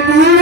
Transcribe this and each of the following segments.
அதனால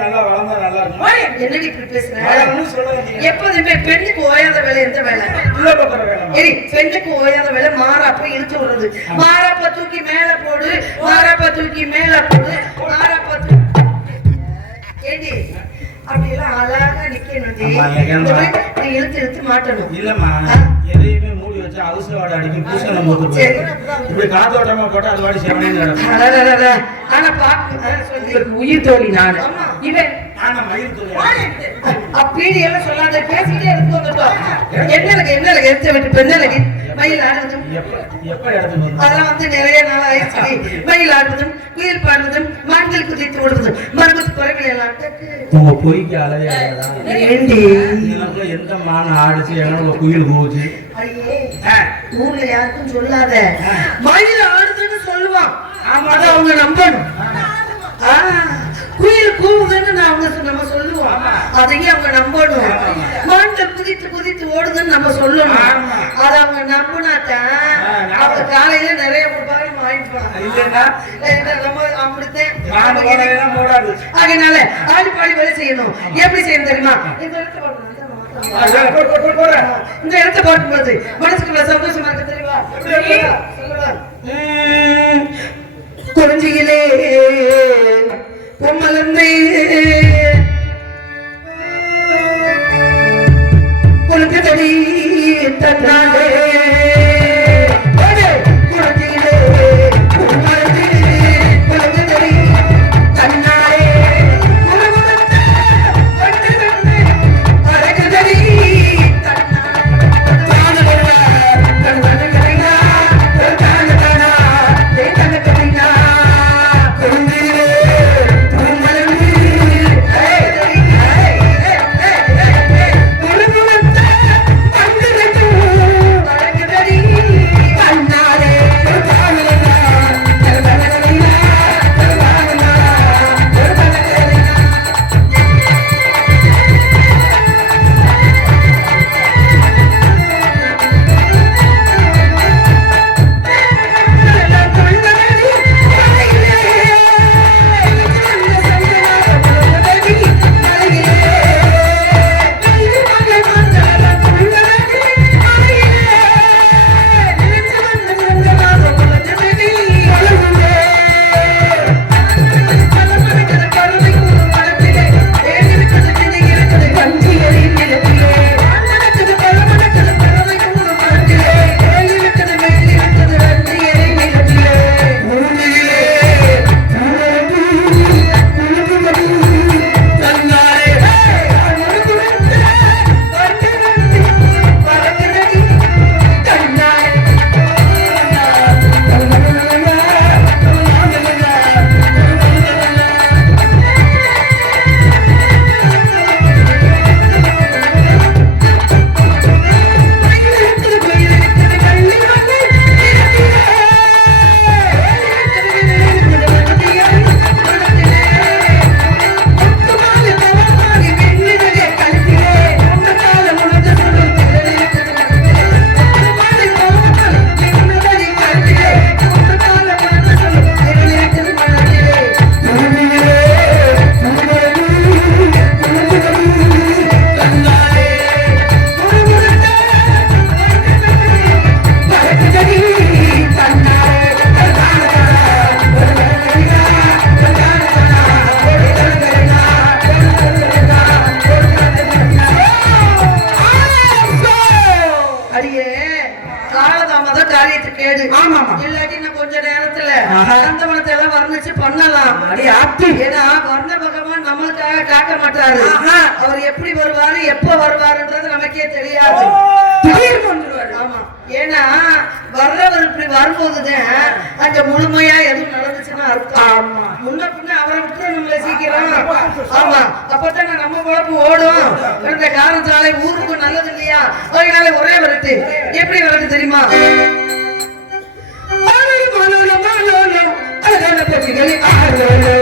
நல்லா வளர்ந்தா நல்லா இருக்கும்? ஓய், என்னடி இப்படி. எப்போதுமே பெண்ணுக்கு ஓயாத வேலை எந்த வேலை? பெண்ணுக்கு ஓயாத வேலை மாறாப்ப இழுத்து விடுறது. மாறாப்ப தூக்கி மேல போடு மாறாப்ப தூக்கி மேல போடு மாறாப்ப தூக்கி ஏடி அப்படியெல்லாம் அழகா அம்மா? மாதிரி நீ இழுத்து இழுத்து மாட்டணும் இல்லம்மா? எதையுமே மூடி வச்சா அவசர வாடை அடிக்கும் பூசணம் மூத்து இப்படி காத்தோட்டமா போட்டா அது வாடி செவனே நடக்கும். ஆனா பாக்கு உயிர் தோழி நான். இவன் நாங்க மயில் துறை அப்படி எல்லாம் சொல்லாத பேசிக்கிட்டே இருந்து வந்துட்டோம். என்ன இருக்கு? என்ன இருக்கு? எடுத்து விட்டு பெண்ண இருக்கு? மயில் வந்து அதெல்லாம் வந்து நிறைய நாள் ஆயிடுச்சு மயில் ஆடுறதும் குயில் பாடுறதும் மான்கள் குதித்து ஓடுறதும். மரபத்து குறைகள் எல்லாம் டக்கு. உங்க பொய்க்கு அலையாதா ஏண்டி? எனக்கு எந்த மான ஆடுச்சு? என்னோட குயில் போச்சு ஐயே, ஊர்ல யாருக்கும் சொல்லாத. மயில் ஆடுதுன்னு சொல்லுவான். அவங்க நம்பணும். அதையும் அவங்க நம்பணும் மான்கள் குதித்து குதித்து ஓடுதுன்னு நம்ம சொல்லணும். அதை அவங்க நம்பினாத்தான் அவங்க காலையில நிறைய ரூபாய் அதனால ஆடி பாடி வேலை செய்யணும். எப்படி செய்யணும் தெரியுமா? இந்த இடத்த போடணும், இந்த ஆ, மாத்திரம். சரி, போ, போ, போ, போறேன். இந்த இடத்த பார்க்கும்போது மனசுக்குள்ள சந்தோஷமா இருக்கு தெரியுமா? குறிஞ்சியிலே பொம்மலர்ந்து வச்சு பண்ணலாம். ஏன்னா வர்ண பகவான் நமக்காக காட்ட மாட்டாரு. அவர் எப்படி வருவாரு எப்ப வருவாருன்றது நமக்கே தெரியாது. ஆமா. ஏன்னா வர்றவர் இப்படி வரும்போதுதான் அங்க முழுமையா எதுவும் நடந்துச்சுன்னா அர்த்தம். முன்ன பின்ன அவரை விட்டு நம்மள சீக்கிரம். ஆமா அப்பதான் நம்ம குழப்பம் ஓடும். இந்த காலத்தாலே ஊருக்கும் நல்லது இல்லையா? அதனால ஒரே வரட்டு. எப்படி வரட்டு தெரியுமா? Let's get it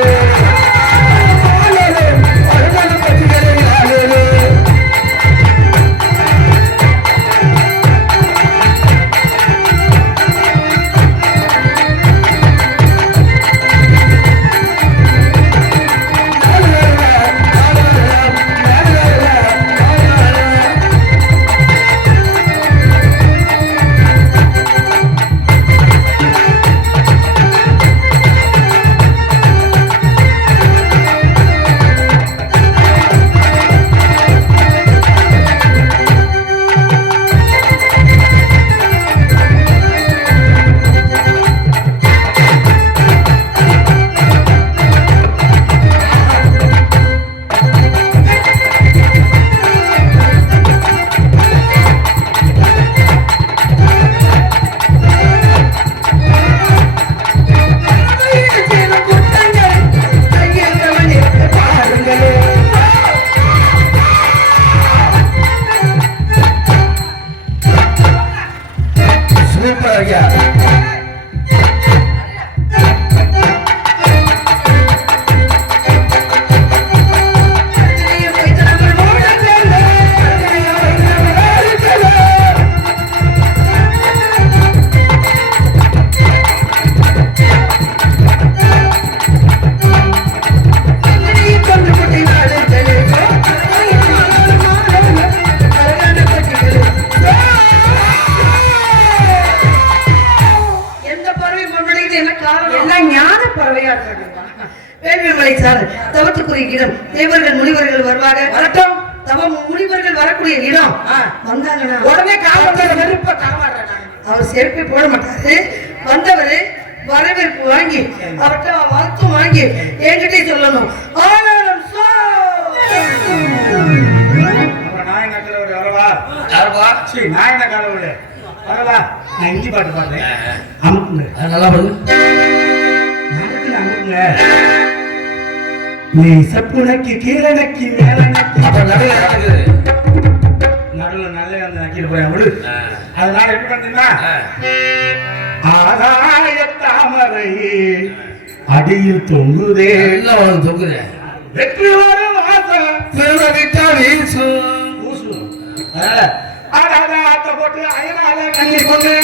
இடம் தேவர்கள் முனிவர்கள் வருவாங்க. வரட்டும். தவ முனிவர்கள் வரக்கூடிய இடம். வந்தாங்கன்னா உடனே காவல்துறை வெறுப்ப தரமாட்டேன் அவர் செருப்பை போட மாட்டாரு. வந்தவரு வரவேற்பு வாங்கி அவர்கிட்ட வாழ்த்து வாங்கி என்கிட்ட சொல்லணும். ஆனாலும் நாயன கடவுள் வரவா? யாருப்பா? சரி நாயன கடவுள் வரவா? நான் இந்தி பாட்டு பாடுறேன். அமுக்குங்க. அது நல்லா நடக்குது அமுக்குங்க. நீ சப்புனக்கு கீழே நக்கி மேல நக்கி அப்ப நிறைய நடக்குது. நடுவில் நல்ல அந்த நக்கிட்டு போய் விடு. அதனால எப்படி பண்ணீங்கன்னா. ஆதாய தாமரை அடியில் தொங்குதே. எல்லாம் வந்து தொங்குது. வெற்றி வாசம் திருவடித்தா வீசும். பூசும் அதனால ஆடாத ஆத்த போட்டு அயனால கண்ணி கொண்டு